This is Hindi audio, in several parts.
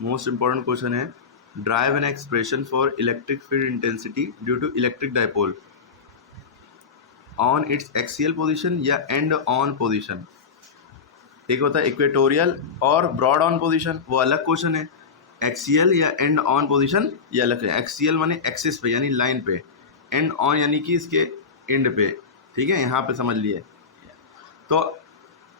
मोस्ट इंपॉर्टेंट क्वेश्चन है, derive an expression for electric field intensity due to electric dipole on its axial position या एंड ऑन पोजीशन। एक होता है इक्वेटोरियल और ब्रॉड ऑन पोजीशन, वो अलग क्वेश्चन है। एक्सियल या एंड ऑन पोजीशन ये अलग है। एक्सियल माने एक्सिस पे यानी लाइन पे, एंड ऑन यानी कि इसके एंड पे। ठीक है, यहाँ पे समझ लिए। तो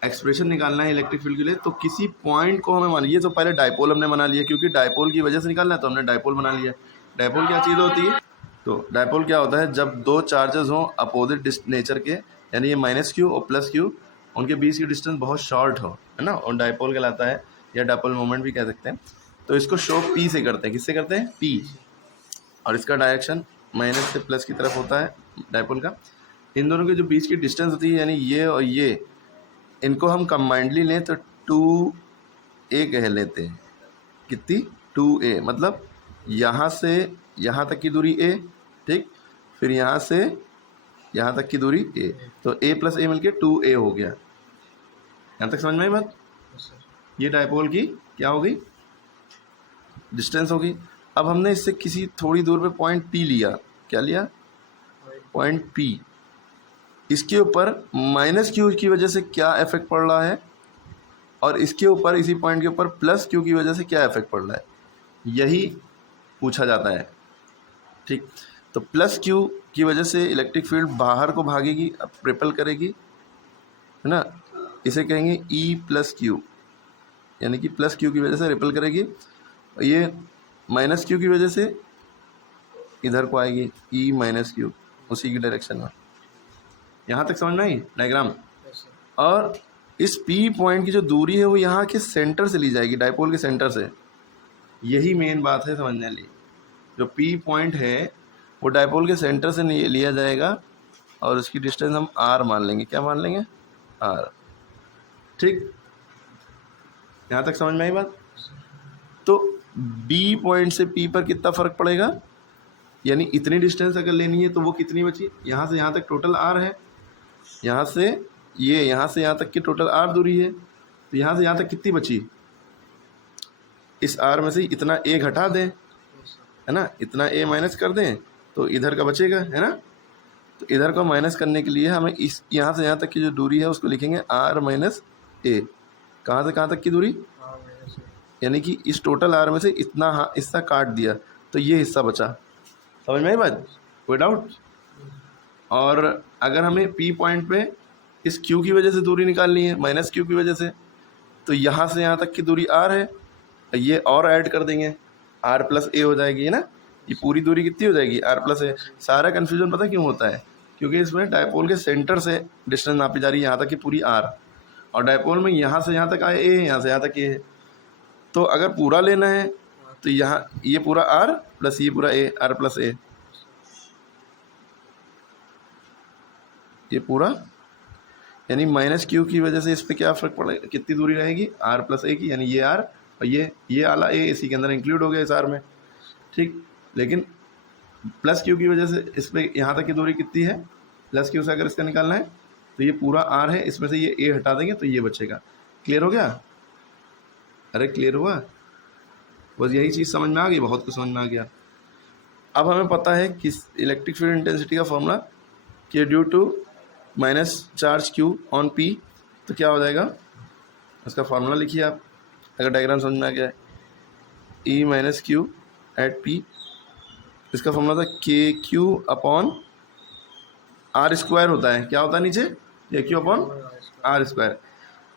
एक्सप्रेशन निकालना है इलेक्ट्रिक फील्ड के लिए, तो किसी पॉइंट को हमें मान लीजिए, तो पहले डाइपोल हमने बना लिया, क्योंकि डाइपोल की वजह से निकालना है तो हमने डाइपोल बना लिया। डाइपोल क्या चीज़ होती है? तो डाइपोल क्या होता है, जब दो चार्जेस हों अपोजिट नेचर के, यानी ये माइनस क्यू और प्लस क्यू, उनके बीच की डिस्टेंस बहुत शॉर्ट हो, है ना, और डाइपोल कहलाता है, या डाइपोल मोमेंट भी कह सकते हैं। तो इसको शो पी से करते हैं। किससे करते हैं? पी। और इसका डायरेक्शन माइनस से प्लस की तरफ होता है डाइपोल का। इन दोनों के जो बीच की डिस्टेंस होती है, यानी ये और ये, इनको हम कंबाइंडली लें तो 2a कह लेते हैं। कितनी? 2a, मतलब यहाँ से यहाँ तक की दूरी a, ठीक, फिर यहाँ से यहाँ तक की दूरी a, तो a प्लस a मिलके 2a हो गया। यहाँ तक समझ में आई बात? ये डाइपोल की क्या हो गई? डिस्टेंस होगी। अब हमने इससे किसी थोड़ी दूर पे पॉइंट P लिया। क्या लिया? Point P। इसके ऊपर माइनस क्यू की वजह से क्या इफेक्ट पड़ रहा है, और इसके ऊपर, इसी पॉइंट के ऊपर प्लस क्यू की वजह से क्या इफेक्ट पड़ रहा है, यही पूछा जाता है। ठीक, तो प्लस क्यू की वजह से इलेक्ट्रिक फील्ड बाहर को भागेगी, रिपल करेगी, है ना, इसे कहेंगे ई प्लस क्यू, यानी कि प्लस क्यू की वजह से रिपल करेगी। ये माइनस क्यू की वजह से इधर को आएगी, ई माइनस क्यू, उसी की डायरेक्शन में। यहाँ तक समझ में आई डायग्राम? और इस पी पॉइंट की जो दूरी है वो यहाँ के सेंटर से ली जाएगी, डाइपोल के सेंटर से। यही मेन बात है समझने लिए। जो पी पॉइंट है वो डाइपोल के सेंटर से लिया जाएगा, और उसकी डिस्टेंस हम आर मान लेंगे। क्या मान लेंगे? आर। ठीक, यहाँ तक समझ में आई बात? तो बी पॉइंट से पी पर कितना फ़र्क पड़ेगा, यानी इतनी डिस्टेंस अगर लेनी है तो वो कितनी बची? यहाँ से यहाँ तक टोटल आर है, यहाँ से यहाँ तक की टोटल आर दूरी है, तो यहाँ से यहाँ तक कितनी बची? इस आर में से इतना ए घटा दें, है ना, इतना ए माइनस कर दें तो इधर का बचेगा, है ना। तो इधर को माइनस करने के लिए हमें इस यहाँ से यहाँ तक की जो दूरी है उसको लिखेंगे आर माइनस ए। कहाँ से कहाँ तक की दूरी? यानी कि इस टोटल आर में से इतना हिस्सा काट दिया तो ये हिस्सा बचा। समझ में आई बात? कोई डाउट? और अगर हमें पी पॉइंट पे इस क्यू की वजह से दूरी निकालनी है, माइनस क्यू की वजह से, तो यहाँ से यहाँ तक की दूरी आर है, ये और ऐड कर देंगे, आर प्लस ए हो जाएगी, है ना। ये पूरी दूरी कितनी हो जाएगी? आर प्लस ए। सारा कन्फ्यूजन पता क्यों होता है? क्योंकि इसमें डायपोल के सेंटर से डिस्टेंस नापी जा रही है, यहाँ तक की पूरी आर, और डायपोल में यहाँ से यहाँ तक आए ए, यहाँ से यहाँ तक ए है। तो अगर पूरा लेना है तो यहाँ ये पूरा आर प्लस ये पूरा ए, आर प्लस ए, ये पूरा, यानी माइनस क्यू की वजह से इस पर क्या फ़र्क पड़ेगा, कितनी दूरी रहेगी? आर प्लस ए की, यानी ये आर और ये आला ए इसी के अंदर इंक्लूड हो गया इस आर में। ठीक, लेकिन प्लस क्यू की वजह से इस पर यहाँ तक की दूरी कितनी है? प्लस क्यू से अगर इसका निकालना है तो ये पूरा आर है, इसमें से ये ए हटा देंगे तो ये बचेगा। क्लियर हो गया? अरे क्लियर हुआ? बस यही चीज़ समझ में आ गई, बहुत कुछ समझ में आ गया। अब हमें पता है कि इलेक्ट्रिक फील्ड इंटेंसिटी का फॉर्मूला कि due to minus charge Q on P, तो क्या हो जाएगा उसका फार्मूला लिखिए आप, अगर डायग्राम समझ में आ गया है। ई माइनस क्यू एट पी, इसका फॉर्मूला था के क्यू अपॉन आर स्क्वायर होता है। क्या होता है नीचे? के क्यू अपॉन आर स्क्वायर।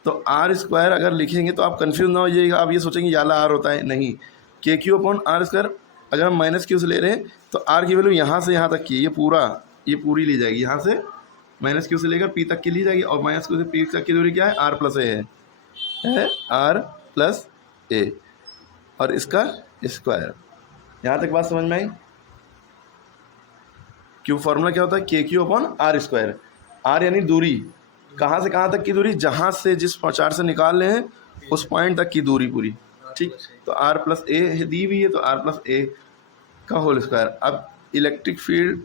तो आर स्क्वायर अगर लिखेंगे तो आप कंफ्यूज ना हो जाइएगा, आप ये सोचेंगे याला आर होता है, नहीं। के क्यू अपॉन आर स्क्वायर अगर हम माइनस क्यू से ले रहे हैं तो आर की वैल्यू यहाँ से यहाँ तक की, ये पूरी ली जाएगी, यहाँ से माइनस क्यू से लेकर पी तक की ली जाएगी, और माइनस क्यू से पी तक की दूरी क्या है? आर प्लस ए है आर प्लस ए, और इसका स्क्वायर। यहाँ तक बात समझ में आई? क्यू फार्मूला क्या होता है? K Q upon R square. R यानी दूरी, कहाँ से कहाँ तक की दूरी? जहाँ से जिस चार्ज से निकाल रहे हैं उस पॉइंट तक की दूरी पूरी। ठीक, तो आर प्लस ए दी हुई है, तो आर प्लस ए का होल स्क्वायर। अब electric field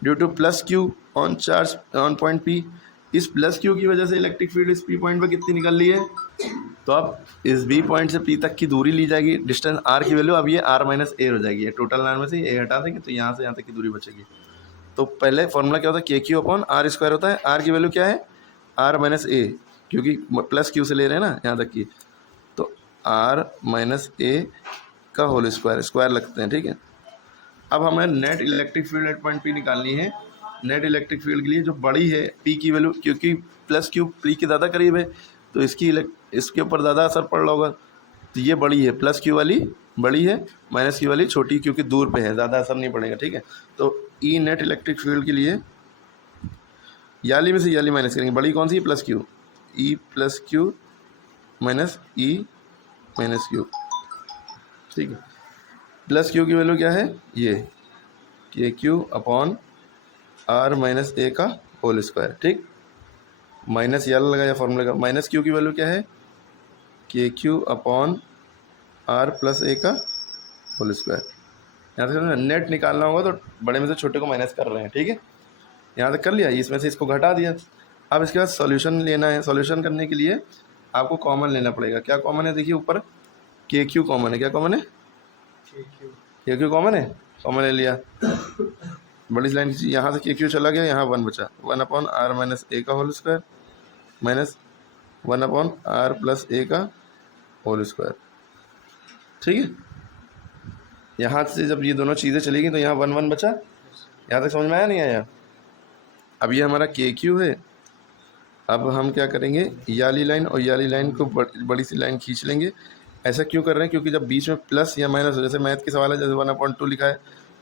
due two plus Q on charge on point P, इस प्लस क्यू की वजह से इलेक्ट्रिक फील्ड इस पी पॉइंट पर कितनी निकल रही है? तो अब इस बी पॉइंट से पी तक की दूरी ली जाएगी, डिस्टेंस आर की वैल्यू अब ये आर माइनस ए हो जाएगी, टोटल लाइन में से ए हटा देंगे तो यहाँ से यहाँ तक की दूरी बचेगी। तो पहले फॉर्मूला क्या होता है, K Q upon R square होता है। आर की वैल्यू क्या है, आर माइनस ए, क्योंकि प्लस क्यू से ले रहे हैं ना यहाँ तक की, तो आर माइनस ए का होल स्क्वायर, स्क्वायर लगते हैं, ठीक है। अब हमें net electric field at point P निकालनी है। नेट इलेक्ट्रिक फील्ड के लिए जो बड़ी है पी की वैल्यू, क्योंकि प्लस क्यू पी के ज़्यादा करीब है तो इसके ऊपर ज़्यादा असर पड़ रहा होगा, तो ये बड़ी है, प्लस क्यू वाली बड़ी है, माइनस क्यू वाली छोटी, क्योंकि दूर पे है, ज़्यादा असर नहीं पड़ेगा, ठीक है। तो ई नेट इलेक्ट्रिक फील्ड के लिए याली में से याली माइनस करेंगे, बड़ी कौन सी है, plus q, e plus q minus e minus q, ठीक है। प्लस क्यू की वैल्यू क्या है, ये के Q upon are minus a का होल स्क्वायर, ठीक। माइनस यल लगाया फॉर्मूले का, माइनस क्यू की वैल्यू क्या है, K Q upon r plus a का होल स्क्वायर। यहाँ से नेट निकालना होगा तो बड़े में से छोटे को माइनस कर रहे हैं, ठीक है। यहाँ तक कर लिया, इसमें से इसको घटा दिया। अब इसके बाद सॉल्यूशन लेना है। सॉल्यूशन करने के लिए आपको कॉमन लेना पड़ेगा। क्या कॉमन है, देखिए ऊपर के क्यू कॉमन है, क्या कॉमन है, के क्यू कॉमन है, कॉमन ले लिया। बड़ी लाइन खींची, यहाँ से के क्यू चला गया, यहाँ 1 बचा, 1 अपॉन आर माइनस ए का whole square minus 1 upon r plus a का होल स्क्वायर, ठीक है। यहाँ से जब ये दोनों चीज़ें चलेगी तो यहाँ 1 1 बचा। यहाँ तक समझ में आया नहीं आया। अब ये हमारा के क्यू है। अब हम क्या करेंगे, याली लाइन और याली लाइन को बड़ी सी लाइन खींच लेंगे। ऐसा क्यों कर रहे हैं, क्योंकि जब बीच में प्लस या माइनस हो, जैसे मैथ के सवाल है, जैसे 1/2 लिखा है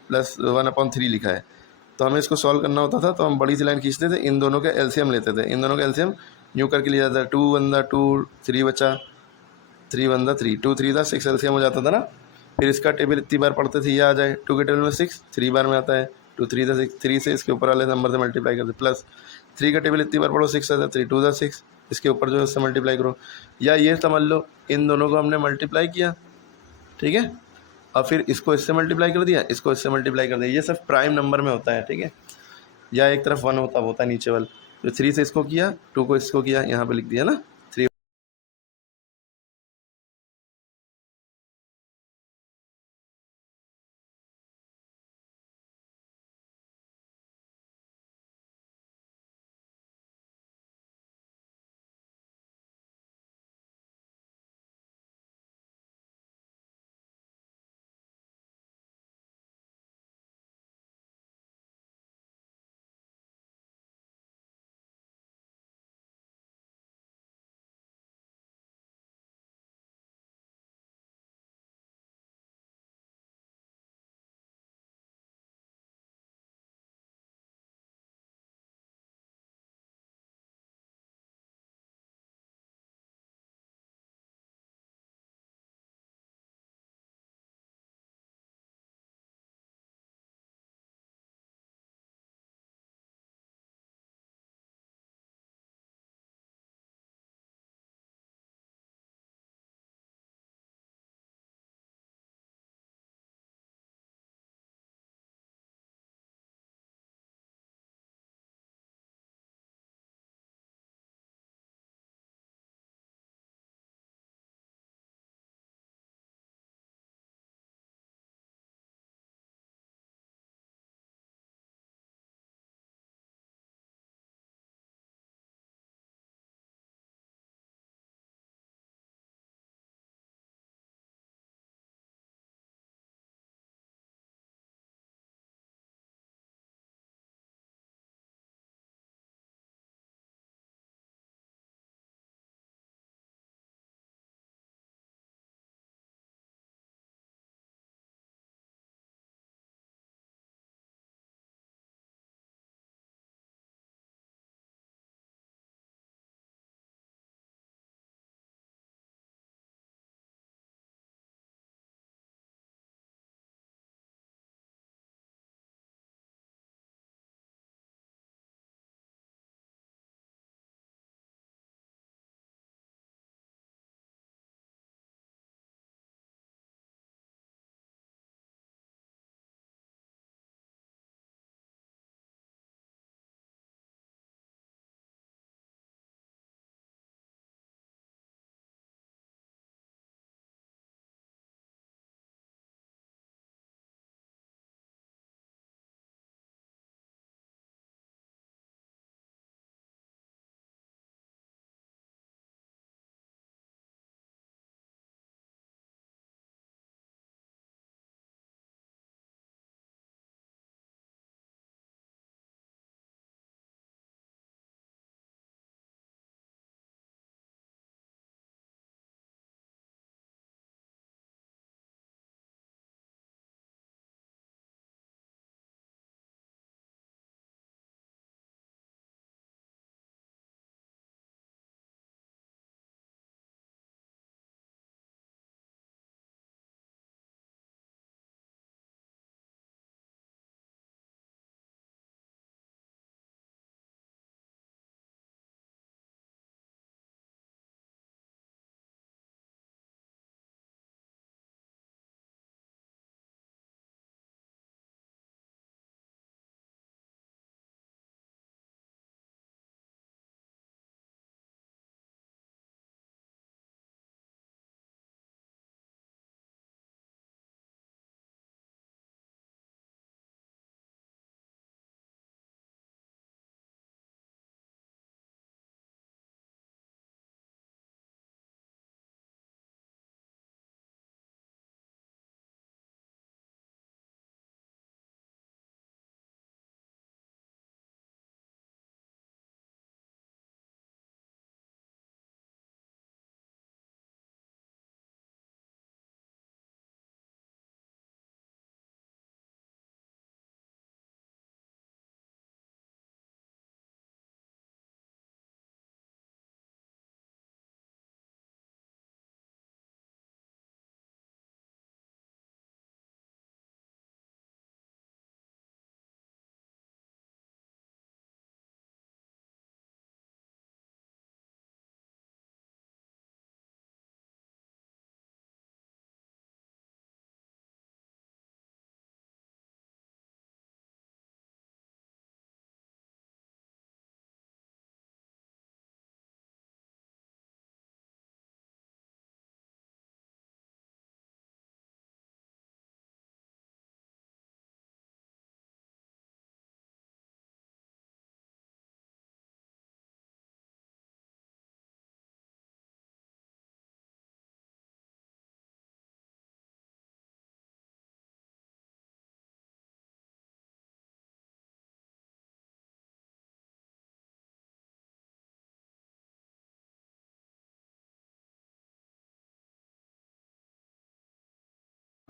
प्लस 1/3 लिखा है, तो हमें इसको सॉल्व करना होता था तो हम बड़ी सी लाइन खींचते थे, इन दोनों का एलसीएम लेते थे। इन दोनों का एलसीएम यूँ करके लिया जाता है, 2 1 2, 3 बचा, 3 1 3, 2 3 था, 6 एलसीएम हो जाता था ना। फिर इसका टेबल इतनी बार पढ़ते थे, ये आ जाए 2 के टेबल में 6, 3 बार में आता है, 2 3 था 6, 3 से इसके ऊपर वाले नंबर से मल्टीप्लाई करते, प्लस 3 का टेबल इतनी बार पढ़ो, 6 आता है, 3 2 6, इसके ऊपर जो है उससे मल्टीप्लाई करो। या ये समझ लो, इन दोनों को हमने मल्टीप्लाई किया, ठीक है, और फिर इसको इससे मल्टीप्लाई कर दिया, इसको इससे मल्टीप्लाई कर दिया। ये सब प्राइम नंबर में होता है, ठीक है। या एक तरफ 1 होता है नीचे वाला, तो 3 से इसको किया, 2 को इसको किया, यहाँ पे लिख दिया ना।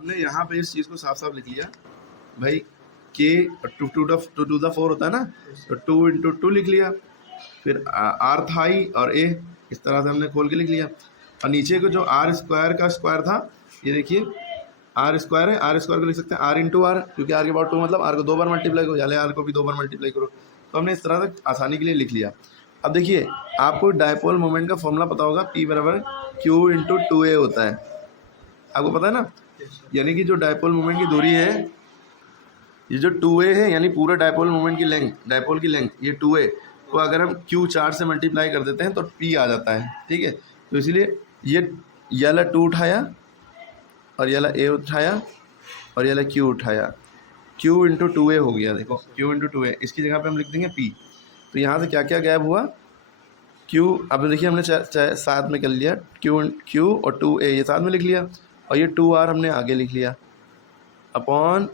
हमने यहाँ पे इस चीज़ को साफ साफ लिख लिया भाई, के टू टू द फोर होता है ना, तो 2 इंटू 2 लिख लिया, फिर आर था आई और ए, इस तरह से हमने खोल के लिख लिया। और नीचे को जो आर स्क्वायर का स्क्वायर था, ये देखिए आर स्क्वायर है, आर स्क्वायर को लिख सकते हैं आर इंटू आर, क्योंकि आर के बाद 2 मतलब आर को 2 बार मल्टीप्लाई करो, यानी आर को भी 2 बार मल्टीप्लाई करो। तो हमने इस तरह से आसानी के लिए लिख लिया। अब देखिए आपको डायपोल मोमेंट का फॉर्मूला पता होगा, P बराबर क्यू इंटू 2a होता है, आपको पता है ना। यानी कि जो डायपोल मोमेंट की दूरी है, ये जो 2a है, यानी पूरा डायपोल मोमेंट की लेंथ, डायपोल की लेंथ ये 2a को अगर हम q 4 से मल्टीप्लाई कर देते हैं तो p आ जाता है, ठीक है। तो इसीलिए ये वाला 2 उठाया और ये वाला a उठाया और ये वाला q उठाया, q इंटू 2a हो गया। देखो q इंटू 2a, इसकी जगह पे हम लिख देंगे p। तो यहाँ से क्या क्या गैप हुआ, q, अब देखिए हमने साथ में कर लिया, q और 2a ये साथ में लिख लिया, और ये 2r हमने आगे लिख लिया अपॉन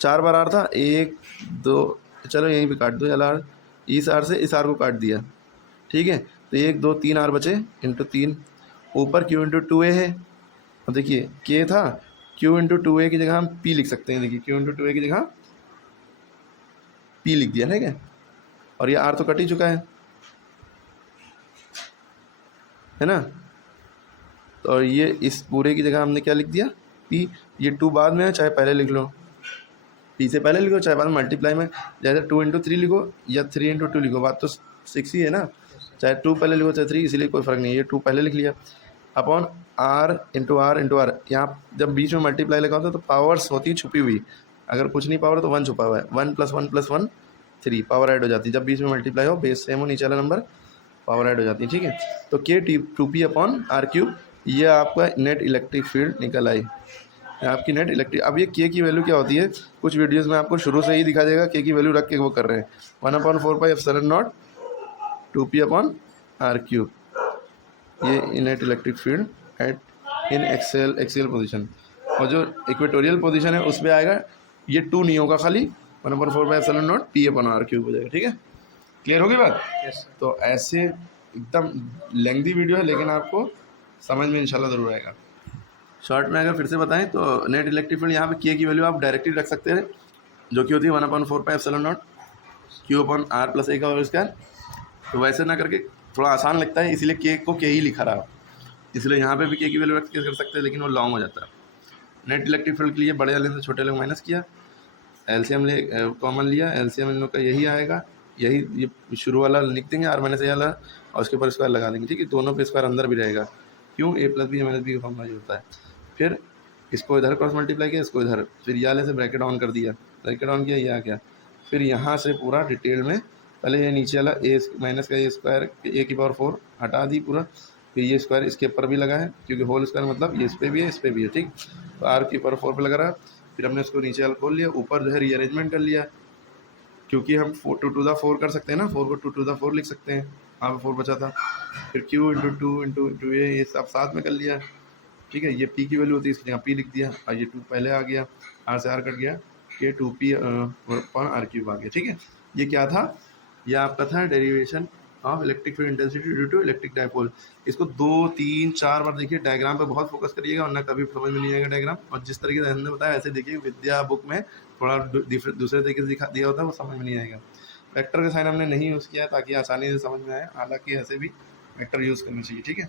4 बार आर था, 1 2, चलो यहीं पे काट दो, चल आर, इस आर से इस आर को काट दिया, ठीक है। तो 1 2 3 आर बचे इंटू 3, ऊपर क्यू इंटू 2a है। अब देखिए के था, क्यू इंटू 2a की जगह हम p लिख सकते हैं, देखिए क्यू इंटू 2a की जगह p लिख दिया, ठीक है। और ये आर तो कट ही चुका है ना। तो ये इस पूरे की जगह हमने क्या लिख दिया, p। ये 2 बाद में है, चाहे पहले लिख लो, p से पहले लिखो चाहे बाद में मल्टीप्लाई में, जैसे 2 इंटू 3 लिखो या 3 इंटू 2 लिखो, बात तो 6 ही है ना। चाहे 2 पहले लिखो चाहे 3, इसीलिए कोई फ़र्क नहीं है, ये 2 पहले लिख लिया upon R into R into R. यहाँ जब बीच में मल्टीप्लाई लगा होता है तो पावर्स होती है छुपी हुई, अगर कुछ नहीं पावर तो 1 छुपा हुआ है, 1 + 1 + 1 3, पावर ऐड हो जाती है। जब बीच में मल्टीप्लाई हो, बेस सेम हो, नीचे वाला नंबर पावर ऐड हो जाती है, ठीक है। तो के 2p अपॉन आर क्यूब, ये आपका नेट इलेक्ट्रिक फील्ड निकल आई, आपकी नेट इलेक्ट्रिक। अब ये के की वैल्यू क्या होती है, कुछ वीडियोस में आपको शुरू से ही दिखा देगा के की वैल्यू रख के वो कर रहे हैं, 1/4πε0 2p अपॉन आर क्यूब, ये net electric field at in axial position. और जो इक्वेटोरियल पोजीशन है उस पर आएगा, ये 2 नहीं होगा, खाली 1/4πε0 p अपॉन आर क्यूब हो जाएगा, ठीक है। क्लियर होगी बात? तो ऐसे एकदम लेंथी वीडियो है, लेकिन आपको समझ में इंशाल्लाह ज़रूर आएगा। शॉर्ट में अगर फिर से बताएं तो नेट इलेक्ट्रिक फील्ड, यहाँ पे के की वैल्यू आप डायरेक्टली रख सकते हैं, जो कि होती है 1/4πε0 q अपॉन r + a का होल स्क्वायर। तो वैसे ना करके थोड़ा आसान लगता है, इसलिए के को के ही लिखा रहा, इसलिए यहाँ पे भी के की वैल्यू रख के कर सकते हैं, लेकिन वो लॉन्ग हो जाता है। नेट इलेक्ट्रिक फील्ड के लिए बड़े वाले से छोटे लोग माइनस किया, एलसीएम ले कॉमन लिया, एलसीएम इन लोग का यही आएगा, यही ये शुरू वाला लिख देंगे r - a वाला, और उसके ऊपर स्क्वायर लगा देंगे, ठीक है। दोनों पे स्क्वायर अंदर भी रहेगा, क्यों, a + b - b का फॉर्मूला होता है। फिर इसको इधर क्रॉस मल्टीप्लाई किया, इसको इधर, फिर ये वाले से ब्रैकेट ऑन कर दिया, ब्रैकेट ऑन किया, ये आ गया। फिर यहाँ से पूरा डिटेल में पहले ये नीचे वाला a माइनस का ये स्क्वायर a⁴ हटा दी पूरा, फिर ये स्क्वायर इसके ऊपर भी लगा है, क्योंकि होल स्क्वायर मतलब ये इस पर भी है इस पर भी है, ठीक। तो r⁴ पे लगा रहा। फिर हमने उसको नीचे वाला खोल लिया, ऊपर जो है रीअरेंजमेंट कर लिया, क्योंकि हम 2 टू द 4 कर सकते हैं ना, 4 को 2 टू द 4 लिख सकते हैं, यहाँ पे 4 बचा था। फिर q इंटू 2 इंटू a ये सब साथ में कर लिया, ठीक है। ये p की वैल्यू होती है, इसकी जगह p लिख दिया, और ये 2 पहले आ गया, r से r कट गया, के 2p अपॉन आर क्यूब आ गया, ठीक है। ये क्या था, ये आपका था derivation of electric field intensity due to electric dipole. इसको 2 3 4 बार देखिए, डायग्राम पे बहुत फोकस करिएगा, वरना कभी समझ में नहीं आएगा डायग्राम। और जिस तरीके से हमने बताया ऐसे देखिए, विद्या बुक में थोड़ा दूसरे तरीके से दिखा दिया होता है, वो समझ में नहीं आएगा। वेक्टर का साइन हमने नहीं यूज़ किया है ताकि आसानी से समझ में आए, हालांकि ऐसे भी वेक्टर यूज़ करनी चाहिए, ठीक है।